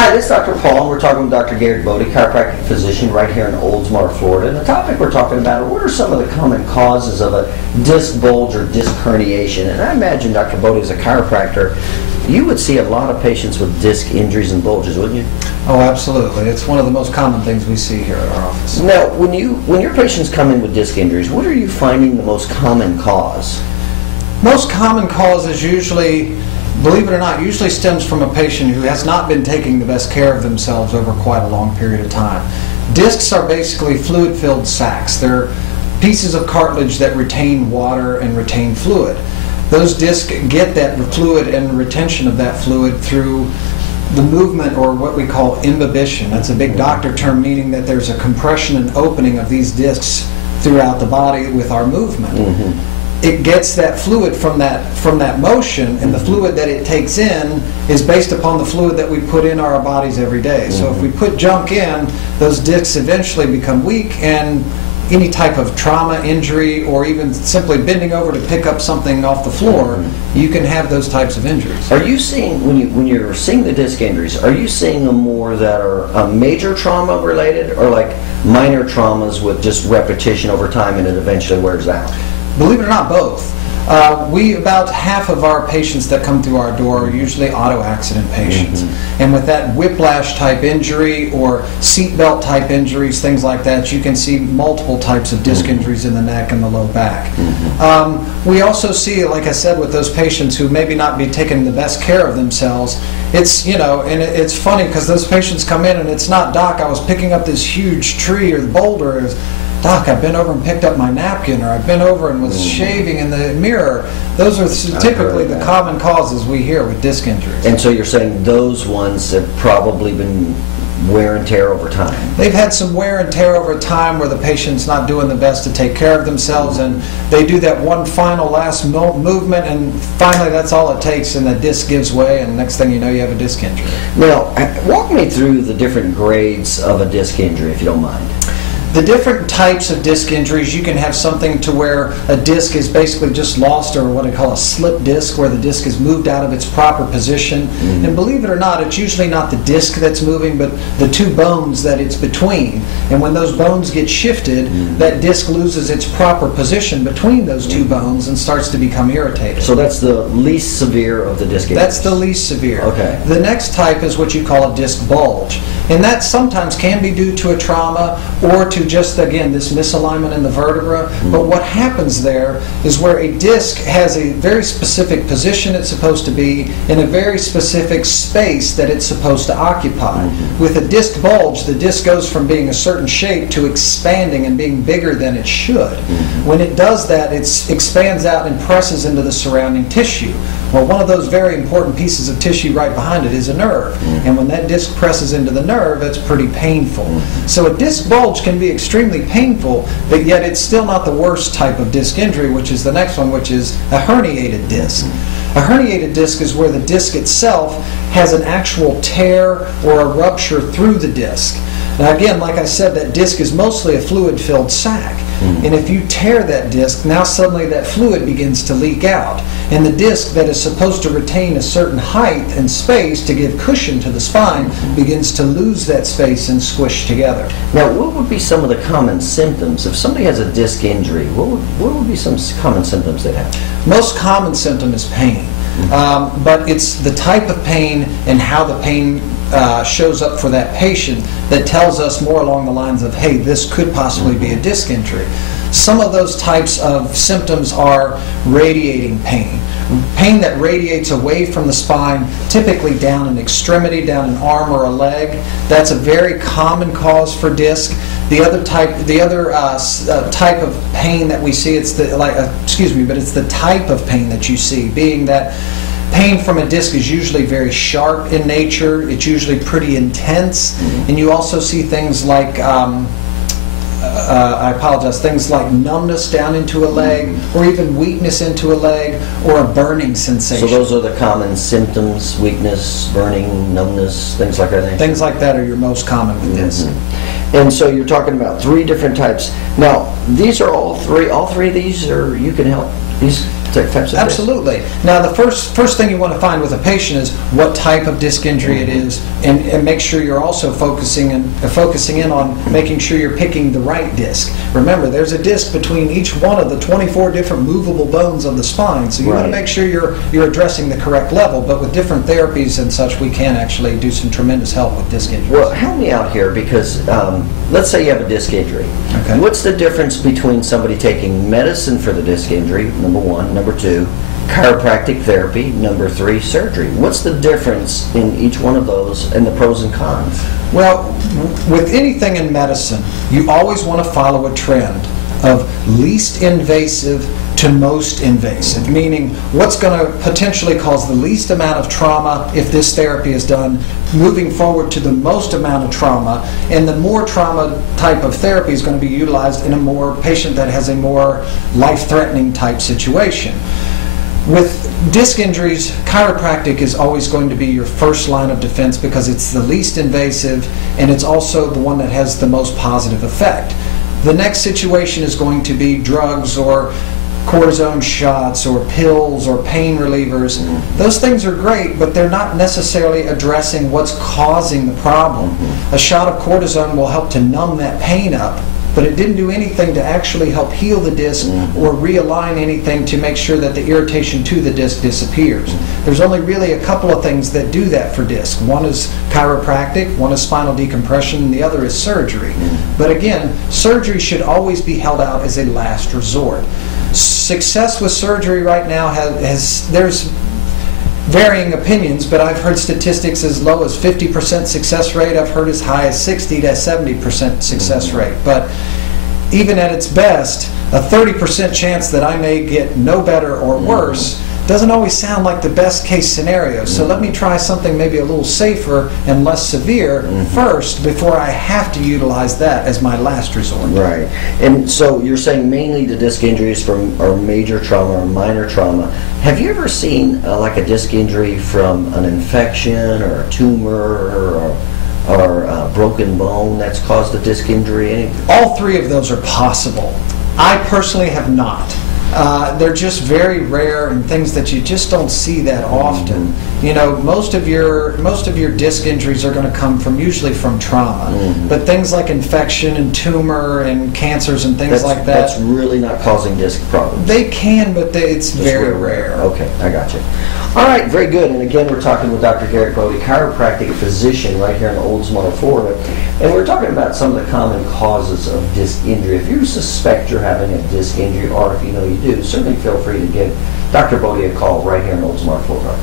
Hi, this is Dr. Paul, and we're talking with Dr. Gary Bode, chiropractic physician right here in Oldsmar, Florida. And the topic we're talking about are what are some of the common causes of a disc bulge or disc herniation. And I imagine, Dr. Bode, as a chiropractor, you would see a lot of patients with disc injuries and bulges, wouldn't you? Oh, absolutely. It's one of the most common things we see here at our office. Now, when your patients come in with disc injuries, what are you finding the most common cause? Most common cause is usually, believe it or not, usually stems from a patient who has not been taking the best care of themselves over quite a long period of time. Discs are basically fluid-filled sacs. They're pieces of cartilage that retain water and retain fluid. Those discs get that fluid and retention of that fluid through the movement, or what we call imbibition. That's a big doctor term, meaning that there's a compression and opening of these discs throughout the body with our movement. It gets that fluid from that motion, and the fluid that it takes in is based upon the fluid that we put in our bodies every day. So if we put junk in, those discs eventually become weak, and any type of trauma, injury, or even simply bending over to pick up something off the floor, you can have those types of injuries. Are you seeing, when you're seeing the disc injuries, are you seeing them more that are major trauma related, or like minor traumas with just repetition over time and it eventually wears out? Believe it or not, both. About half of our patients that come through our door are usually auto accident patients. And with that whiplash type injury or seatbelt type injuries, things like that, you can see multiple types of disc injuries in the neck and the low back. We also see, like I said, with those patients who maybe not be taking the best care of themselves, it's, you know, and it's funny because those patients come in and it's not, "Doc, I was picking up this huge tree or the boulder." "Doc, I've been over and picked up my napkin," or "I've been over and was shaving in the mirror." Those are typically the common causes we hear with disc injuries. And so you're saying those ones have probably been wear and tear over time? They've had some wear and tear over time where the patient's not doing the best to take care of themselves, and they do that one final last movement, and finally that's all it takes, and the disc gives way, and next thing you know you have a disc injury. Now, walk me through the different grades of a disc injury, if you don't mind. The different types of disc injuries, you can have something to where a disc is basically just lost, or what I call a slip disc, where the disc is moved out of its proper position. And believe it or not, it's usually not the disc that's moving, but the two bones that it's between. And when those bones get shifted, that disc loses its proper position between those two bones and starts to become irritated. So that's the least severe of the disc injuries? That's the least severe. Okay. The next type is what you call a disc bulge. And that sometimes can be due to a trauma or to just, again, this misalignment in the vertebra. But what happens there is where a disc has a very specific position it's supposed to be in a very specific space that it's supposed to occupy. With a disc bulge, the disc goes from being a certain shape to expanding and being bigger than it should. When it does that, it expands out and presses into the surrounding tissue. Well, one of those very important pieces of tissue right behind it is a nerve. And when that disc presses into the nerve, it's pretty painful. So a disc bulge can be extremely painful, but yet it's still not the worst type of disc injury, which is the next one, which is a herniated disc. A herniated disc is where the disc itself has an actual tear or a rupture through the disc. Now again, like I said, that disc is mostly a fluid-filled sac. And if you tear that disc, now suddenly that fluid begins to leak out. And the disc that is supposed to retain a certain height and space to give cushion to the spine begins to lose that space and squish together. Now, what would be some of the common symptoms? If somebody has a disc injury, what would be some common symptoms they have? Most common symptom is pain. But it's the type of pain and how the pain shows up for that patient that tells us more along the lines of, hey, this could possibly be a disc injury. Some of those types of symptoms are radiating pain. Pain that radiates away from the spine, typically down an extremity, down an arm or a leg. That's a very common cause for disc. The other type of pain that we see, it's the type of pain that you see, being that pain from a disc is usually very sharp in nature. It's usually pretty intense, and you also see things like things like numbness down into a leg, or even weakness into a leg, or a burning sensation. So those are the common symptoms: weakness, burning, numbness, things like that? Things like that are your most common with disc. And so you're talking about three different types. Now, these are all three of these, or you can help these? types of disc? Absolutely. Now, the first thing you want to find with a patient is what type of disc injury it is, and make sure you're also focusing in on making sure you're picking the right disc. Remember, there's a disc between each one of the 24 different movable bones of the spine, so you want to make sure you're addressing the correct level. But with different therapies and such, we can actually do some tremendous help with disc injuries. Well, help me out here, because let's say you have a disc injury. Okay. What's the difference between somebody taking medicine for the disc injury, number one, number two, chiropractic therapy, number three, surgery? What's the difference in each one of those and the pros and cons? Well, with anything in medicine, you always want to follow a trend of least invasive to most invasive, meaning what's going to potentially cause the least amount of trauma if this therapy is done, moving forward to the most amount of trauma, and the more trauma type of therapy is going to be utilized in a more patient that has a more life-threatening type situation. With disc injuries, chiropractic is always going to be your first line of defense because it's the least invasive and it's also the one that has the most positive effect. The next situation is going to be drugs or cortisone shots or pills or pain relievers. Those things are great, but they're not necessarily addressing what's causing the problem. A shot of cortisone will help to numb that pain up, but it didn't do anything to actually help heal the disc or realign anything to make sure that the irritation to the disc disappears. There's only really a couple of things that do that for disc. One is chiropractic, one is spinal decompression, and the other is surgery. But again, surgery should always be held out as a last resort. Success with surgery right now there's varying opinions, but I've heard statistics as low as 50% success rate. I've heard as high as 60 to 70% success rate. But even at its best, a 30% chance that I may get no better or worse doesn't always sound like the best case scenario. So let me try something maybe a little safer and less severe first before I have to utilize that as my last resort. Right. And so you're saying mainly the disc injuries from are major trauma or minor trauma. Have you ever seen like a disc injury from an infection or a tumor or a broken bone that's caused a disc injury? All three of those are possible. I personally have not. They're just very rare and things that you just don't see that often. You know, most of your disc injuries are going to come from usually from trauma, but things like infection and tumor and cancers and things like that. That's really not causing disc problems. They can, but it's very rare. Okay, I got you. All right, very good. And again, we're talking with Dr. Garrett Bode, chiropractic physician right here in Oldsmar, Florida. And we're talking about some of the common causes of disc injury. If you suspect you're having a disc injury, or if you know you do, certainly feel free to give Dr. Bode a call right here in Oldsmar, Florida.